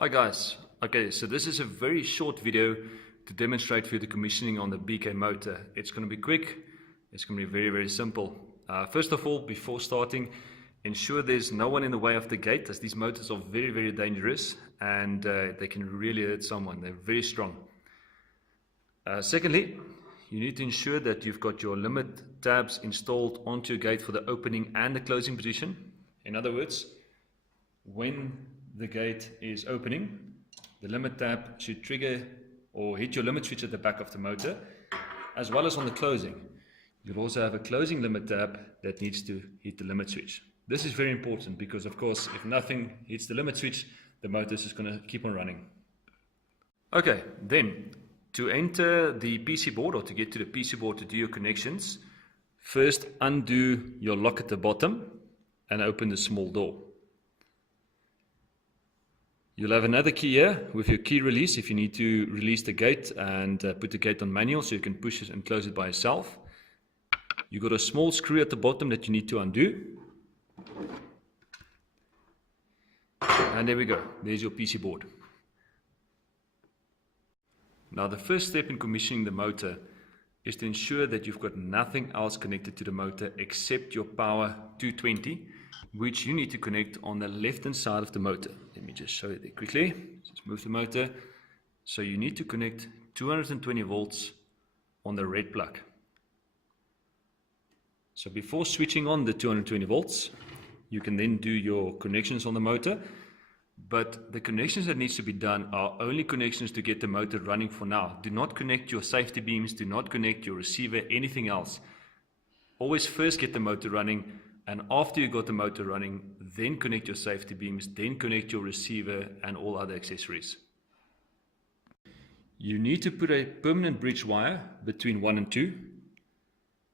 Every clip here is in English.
Hi guys, okay, so this is a very short video to demonstrate for you the commissioning on the BK motor. It's going to be quick, it's going to be very simple. First of all, before starting, ensure there's no one in the way of the gate, as these motors are very dangerous and they can really hurt someone. They're very strong. Secondly, you need to ensure that you've got your limit tabs installed onto your gate for the opening and the closing position. In other words, when the gate is opening, the limit tab should trigger or hit your limit switch at the back of the motor, as well as on the closing. You'll also have a closing limit tab that needs to hit the limit switch. This is very important because, of course, if nothing hits the limit switch, the motor is just going to keep on running. Okay, then to enter the PC board, or to get to the PC board to do your connections, first undo your lock at the bottom and open the small door. You'll have another key here with your key release if you need to release the gate and put the gate on manual so you can push it and close it by yourself. You've got a small screw at the bottom that you need to undo. And there we go, there's your PC board. Now the first step in commissioning the motor is to ensure that you've got nothing else connected to the motor except your power 220, which you need to connect on the left hand side of the motor. Let me just show you there quickly. Just move the motor. So you need to connect 220 volts on the red plug. So before switching on the 220 volts, you can then do your connections on the motor. But the connections that needs to be done are only connections to get the motor running for now. Do not connect your safety beams, do not connect your receiver, anything else. Always first get the motor running, and after you got the motor running, then connect your safety beams, then connect your receiver and all other accessories. You need to put a permanent bridge wire between 1 and 2.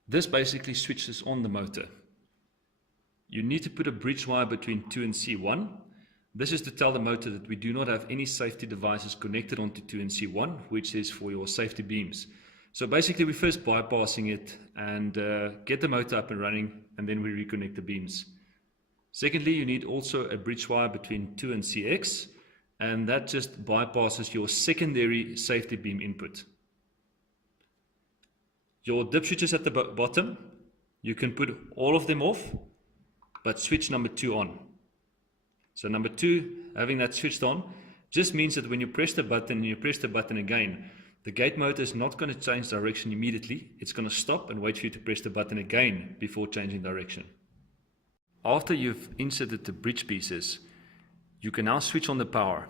This basically switches on the motor. You need to put a bridge wire between 2 and C1. This is to tell the motor that we do not have any safety devices connected onto 2 and C1, which is for your safety beams. So basically we're first bypassing it and get the motor up and running, and then we reconnect the beams. Secondly, you need also a bridge wire between 2 and CX, and that just bypasses your secondary safety beam input. Your dip switches at the bottom, you can put all of them off, but switch number 2 on. So number 2, having that switched on, just means that when you press the button and you press the button again, the gate motor is not going to change direction immediately. It's going to stop and wait for you to press the button again before changing direction. After you've inserted the bridge pieces, you can now switch on the power.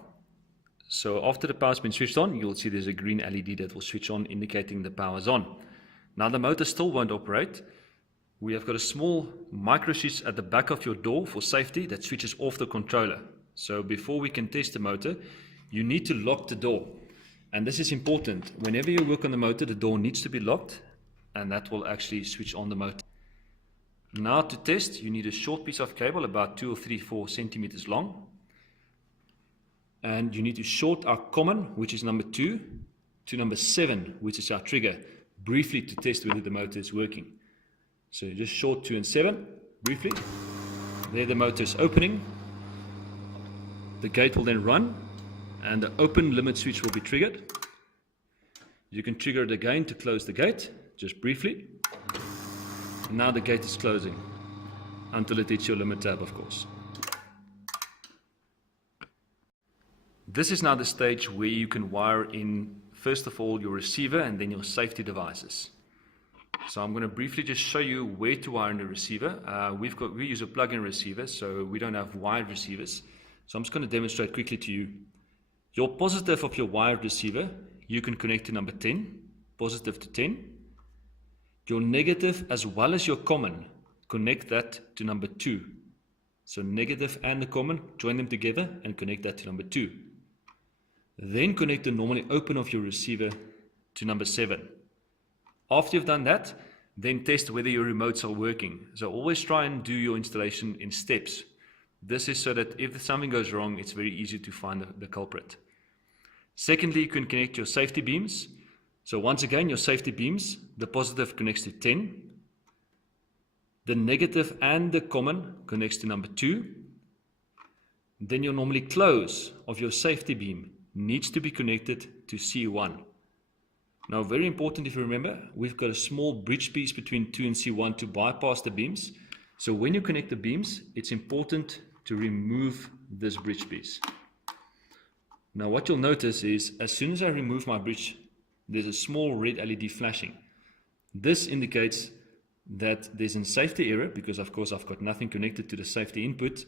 So after the power's been switched on, you'll see there's a green LED that will switch on, indicating the power's on. Now the motor still won't operate. We have got a small micro switch at the back of your door for safety that switches off the controller. So before we can test the motor, you need to lock the door. And this is important. Whenever you work on the motor, the door needs to be locked, and that will actually switch on the motor. Now to test, you need a short piece of cable about 2 or 3, 4 centimeters long. And you need to short our common, which is number 2, to number 7, which is our trigger, briefly to test whether the motor is working. So you just short 2 and 7, briefly. There the motor is opening. The gate will then run, and the open limit switch will be triggered. You can trigger it again to close the gate, just briefly. And now the gate is closing, until it hits your limit tab, of course. This is now the stage where you can wire in, first of all, your receiver and then your safety devices. So I'm going to briefly just show you where to wire in the receiver. We use a plug-in receiver, so we don't have wired receivers. So I'm just going to demonstrate quickly to you. Your positive of your wired receiver, you can connect to number 10, positive to 10. Your negative as well as your common, connect that to number 2. So negative and the common, join them together and connect that to number 2. Then connect the normally open of your receiver to number 7. After you've done that, then test whether your remotes are working. So always try and do your installation in steps. This is so that if something goes wrong, it's very easy to find the culprit. Secondly, you can connect your safety beams. So once again, your safety beams, the positive connects to 10. The negative and the common connects to number 2. then your normally close of your safety beam needs to be connected to C1. Now, very important, if you remember, we've got a small bridge piece between 2 and C1 to bypass the beams. So when you connect the beams, it's important to remove this bridge piece. Now, what you'll notice is as soon as I remove my bridge, there's a small red LED flashing. This indicates that there's a safety error because, of course, I've got nothing connected to the safety input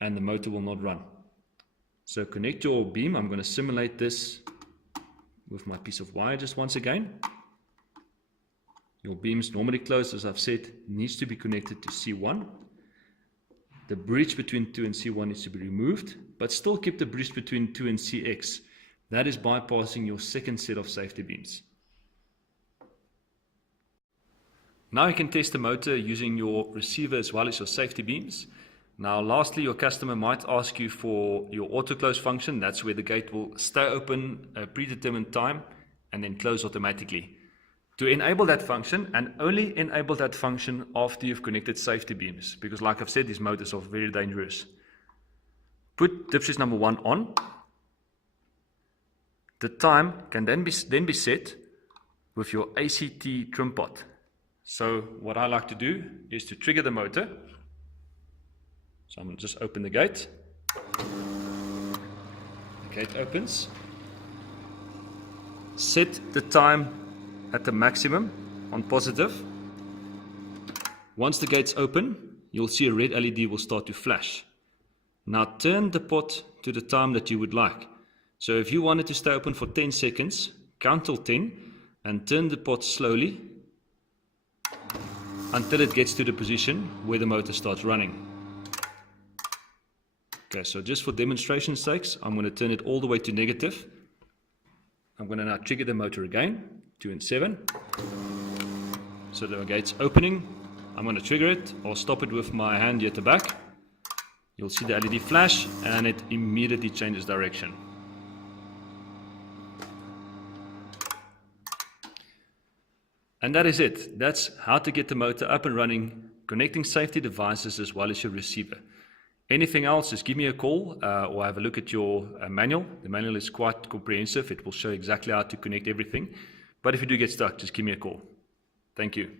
and the motor will not run. So connect your beam. I'm going to simulate this with my piece of wire just once again. Your beams normally closed, as I've said, needs to be connected to C1. The bridge between 2 and C1 needs to be removed, but still keep the bridge between 2 and CX. That is bypassing your second set of safety beams. Now you can test the motor using your receiver as well as your safety beams. Now lastly, your customer might ask you for your auto close function. That's where the gate will stay open a predetermined time and then close automatically. To enable that function, and only enable that function after you've connected safety beams, because like I've said, these motors are very dangerous. Put dip switch number 1 on. The time can then be set with your ACT trim pot. So what I like to do is to trigger the motor. So I'm going to just open the gate. The gate opens. Set the time at the maximum on positive. Once the gate's open, you'll see a red LED will start to flash. Now turn the pot to the time that you would like. So if you wanted to stay open for 10 seconds, count till 10 and turn the pot slowly until it gets to the position where the motor starts running. Okay, so just for demonstration sakes, I'm going to turn it all the way to negative. I'm going to now trigger the motor again, 2 and 7. So the gate's opening. I'm going to trigger it or stop it with my hand here at the back. You'll see the LED flash and it immediately changes direction. And that is it. That's how to get the motor up and running, connecting safety devices as well as your receiver. Anything else, just give me a call or have a look at your manual. The manual is quite comprehensive. It will show exactly how to connect everything. But if you do get stuck, just give me a call. Thank you.